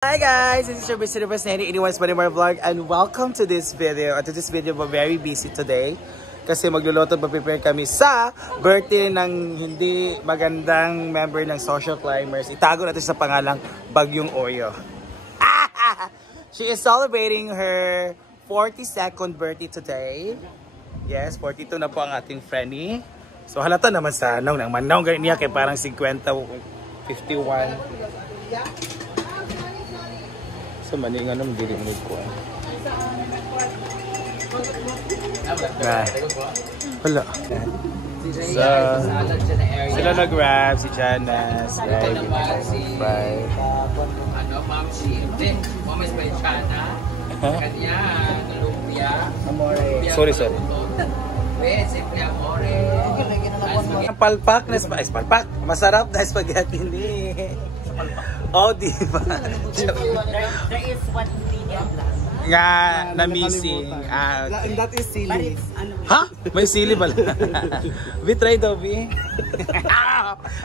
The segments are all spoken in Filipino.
Hi guys, this is your Mr. Neri, anyone's money more vlog, and welcome to this video. To this video, we're very busy today kasi magluluto, prepare kami sa birthday ng hindi magandang member ng Social Climbers. Itago natin sa pangalang Bagyong Oreo. She is celebrating her 42nd birthday today. Yes, 42 na po ang ating Frenny. So halata naman sa nang manong niya kay parang 50, 51. So maningan naman dili mo ko. Wala. So, sila nag-grab, si Jana, si Ivy, si Fry. Ano, Ma'am Shirley. Mama is by Jana. Kanya, lumpia. Sorry. Simple amore. Ang palpak na palpak. Masarap na spaghetti ni. Oh, di ba? There is one medium glass. Nga, na-missing. And that is silly. Ha? May sili pala. We try daw, B.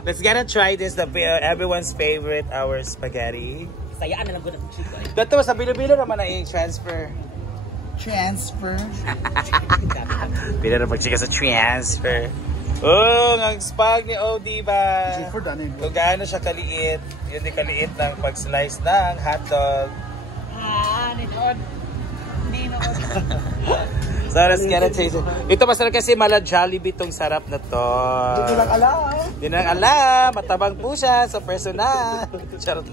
Let's get to try this. Everyone's favorite, our spaghetti. Sayaan na lang ko na chika. Dito, sa bilo-bilo naman na i-transfer. Transfer. Bila na pag-chika sa transfer. Oh, ang spag ni Odi ba? Kung gaano siya kaliit, yun di kaliit ng pag-slice ng hotdog. Ninood. So let's get a taste. Ito masarap kasi mala Jollibee tong sarap na to. Hindi ko lang alam. Hindi lang alam. Matabang po siya sa personal. Charot.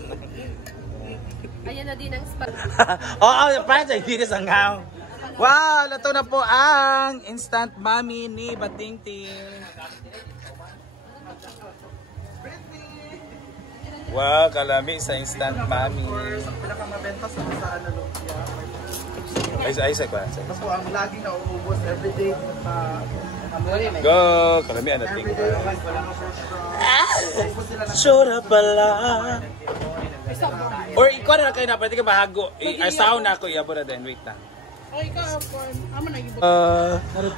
Ayan na din ang spag. Oo, pansa, hindi na sangaw. Wow, nato na po ang instant mommy ni Batingting. Wow, kalami sa instant mommy. Ang pinakamabenta sa ano lumpia. Ay, ba? Tapos ang lagi na uubos everyday Go! Kalami ang nating. everyday Sura pala. Or ikaw na kayo na, pwede ka bahago. Asaw na ako, iabo na din. Wait na.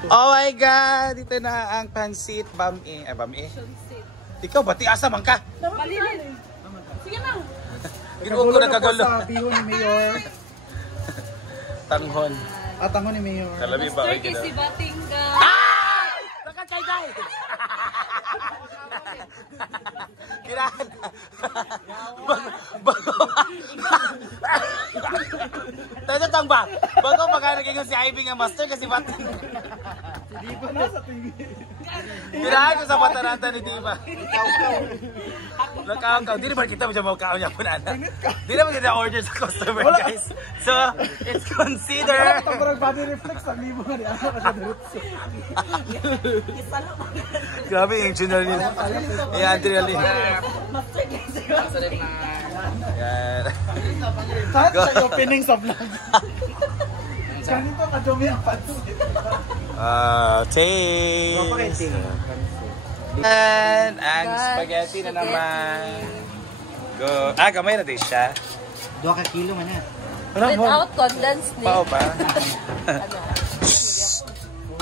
Oh my God! Dito na ang pansit bami. Bami? Ikaw, bati asa man ka? Sige na. Ginuog ko na kagulo. sa bihon ni Mayor. Tanghon. Tanghon ni Mayor. Kalami ba kayo gina? Si Batingga. Ay! Lakat kay Day! Kailangan. Tayo tang ba? Bago pagkanagin ko si Ivy nga master kasi batin. Si Diva na sa tingin. Kailangan ko sa bataranta ni Diva. Nakaw-kaw. Di naman kita mo makaw niya po na. Di naman kita order sa customer guys. So, it's considered. Ito parang body reflex ang libo nga ni Ano kasi dirutso. Grabe yung channel niya. Ayan, Adrialin. Ayan. Saan sa opening sa vlog? Ganito kadumi ang pansit. Taste. And ang spaghetti na naman. Go. Gamay na din siya. 2 kilo man yan. Without condensed milk. Pao pa.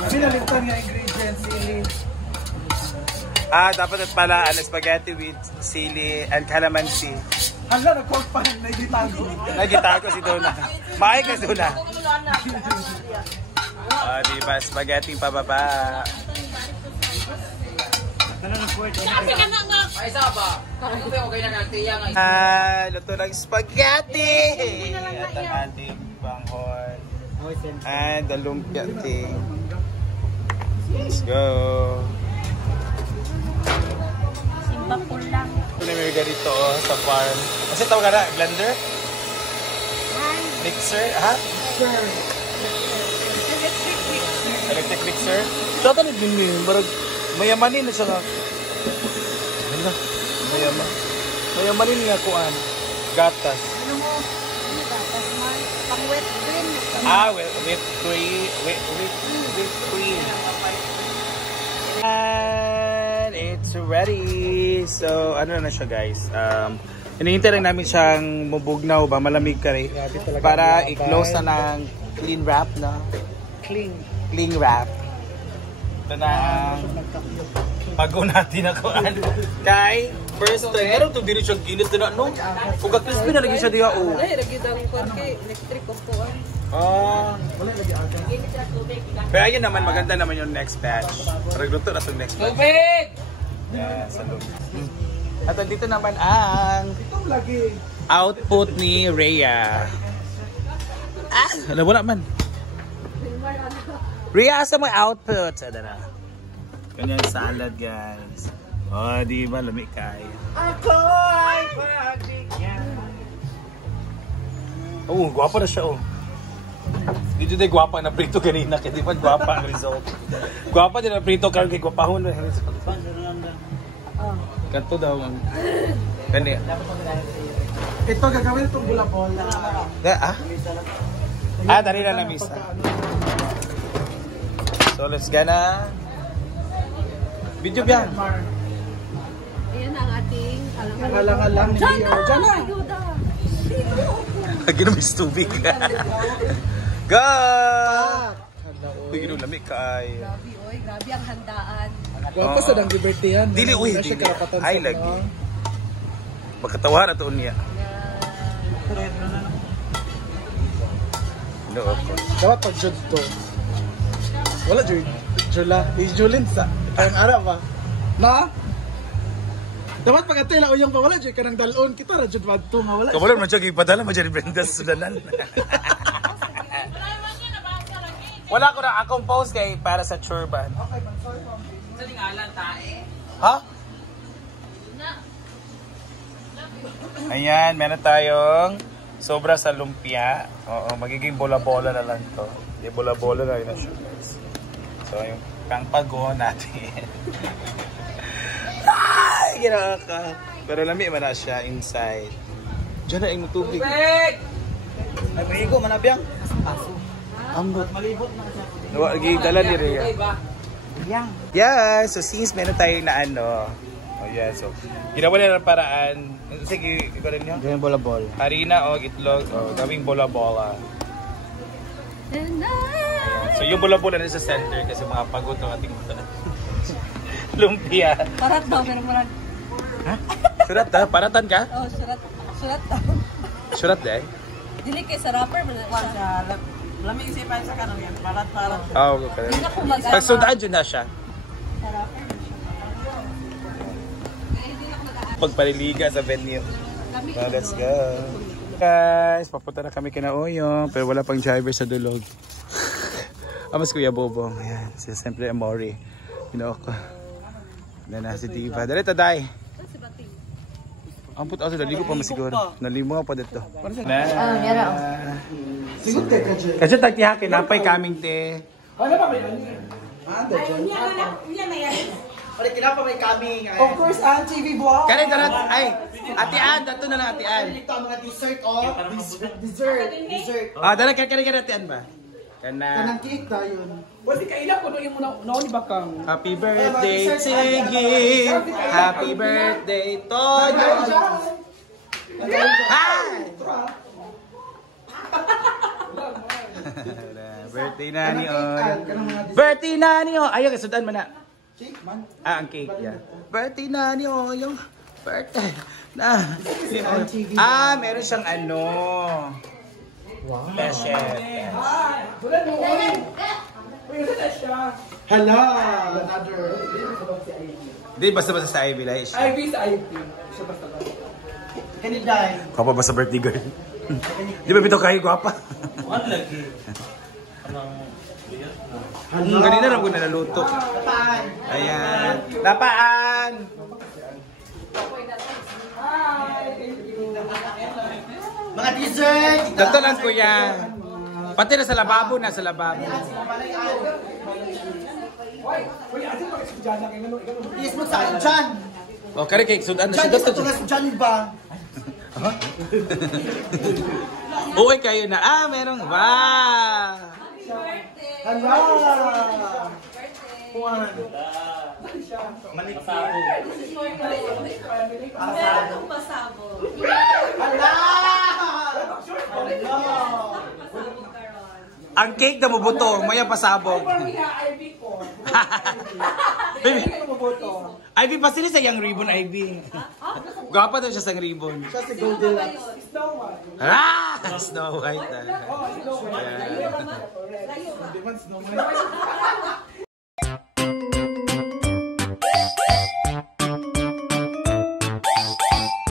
Pinalimtan nga ingredients, sili. Dapat pala spaghetti with sili and calamansi. Hala, nag-cork pa rin, nagitago. Nagitago si Dona. Maay ka Dona. Diba, spaghetti pababa. Ay, isa ba? Ano ba yung kayo nagkaktiya nga? Luto ng spaghetti! At ang ating banghon. And the lumpia thing. Let's go! Simpapul lang. Ito may ganito sa farm. Kasi tawag ka na, blender? Mixer? Ha? Electric mixer? Saka na din yun. Mayamanin na siya nga. Mayamanin nga kuan. Gatas. Ano mo? Ano gatas man? Pang wet cream. Whipped cream. And it's ready. So, ano na siya guys. Hinihintay lang namin siyang mubugnaw ba, malamig ka rin. Para i-close na ng clean wrap na. Clean wrap. Ito na ang bago natin ako. Kay first time. Pero ito dili siya ginit na no. Kung crispy na lagi siya diha oh. Ay, lagi daw ko kay electric ko po. Wala lagi aga. Pero ayun naman, maganda naman yung next batch. Regluto na sa next batch. Tubig! Yeah, salud. At dito naman ang Itong lagi. output ni Rhea. Wala man. Rhea, asa mo output? Ada na. Ganyan salad, guys. Oh, di ba? Lamig kayo. Ako ay pagbigyan. Oh, guwapa na siya, oh. Dito din guwapa na prito kanina. Kaya di ba guwapa ang result? Guwapa din na prito karon kay guwapahon ang result. Kanto daw. Kani. Ito gagawin itong bola-bola. Dari na misa. So let's gonna video biyan. Ayan ang ating Alang-alang ni Leo. Diyan na. Ginumis tubig. Go! Uy, ginulamig ka ay. Grabe, oy. Grabe ang handaan. Gwapo sa dang liberty yan. Dili, uy. Wala siya Dili. karapatan sa Ay, lagi. Magkatawa na to niya. No, of course. Dapat pag jud to. Wala jud. Jula. Julin sa. Ang ara ba? Na? Dapat pag atay lang uyang pa wala jud kanang dalon kita ra jud wadto nga wala. Kabalo man siya ipadala man siya ni Brenda sa Sudanan. Wala ko na akong post kay para sa Churban. Sa tingalan, tae. Ha? Ayan, meron tayong sobra sa lumpia. Oo, magiging bola-bola na lang to. Hindi bola-bola na rin na siya, guys. So, yung pangpago natin. Ay, ginawa ka. Pero lamig man na siya inside. Diyan na yung tubig. Tubig! Ay maigo manabiyang. Ambot. Malibot na siya. Lagi dala ni Rhea. Yeah, so since meron tayo na ano. Oh yeah, so ginawa nila ng paraan. Sige, ikaw rin yun. Ganyan bola-bola. Harina o itlog, gawing bola-bola. So yung bola-bola na sa center kasi mga pagod ng ating lumpia. Parat daw, pero parat. Ha? Surat ta? Paratan ka? Oh, surat. Surat daw. Surat dahil? Dili kay sa rapper. Lamig isipan sa kanon yan. Parat-parat. Oo, okay. Hindi na po mag-ama. Pagsundaan dyan na siya. Sa rapper. Pagpaliliga sa venue. So, let's go. Guys, papunta na kami kina Oyong, pero wala pang driver sa dulog. Amas Kuya Bobong. Ayan, si Simple Amori. Ginoo ko. Na si Diva. Dali taday. Si Bating. Amput ako, naligo pa masiguro. Nalimo nga pa dito. Yara. Sigot kay ka jud. Kasi tagtihakin, napay kaming te. Wala pa may ani. Anda dyan. Wala kinapa may coming. Of course, ang TV vlog. Kani darat, ay, atian, dato na lang atian. Ito ang mga dessert oh. Dessert. Ah, dala kani atian ba? Kanang Kana. cake dayon. Pwede ka ilang kuno yung naon ni Bakang. Happy birthday to you. Happy birthday to you. Hi! Birthday na ni Oy. Birthday na ni Oy. Ayaw, kasudan mo na. Cake man. Ah, ang cake, yeah. Birthday na ni Oy. Birthday na ni Oy. Meron siyang ano. Wow. Special. Wala mo. Wala na siya. Hala. Another. Hindi, basta-basta sa Ivy Light siya. IV sa IV. Siya basta ba? Kaniday. Kapa ba sa birthday girl? Di ba bito kayo guwapa? Ano lagi? Kanina lang ko nalaluto. Napaan. Ayan. Napaan! Mga dessert. Dato lang kuya. Pati na sa lababo na sa lababo. Please mo sa akin dyan. O, kare cake. Sudan na Dyan, siya. gusto nga dyan ba? Uy, kayo na. Merong. Wow! Hala. Juan. Hala. Ang cake na mubuto. Maya pasabog. Baby. Ivy pa sila sa yung ribbon, Ivy. Gwapa daw siya sa ribbon. Siya si Goldilocks. Ah! Snow White. Di man Snow White.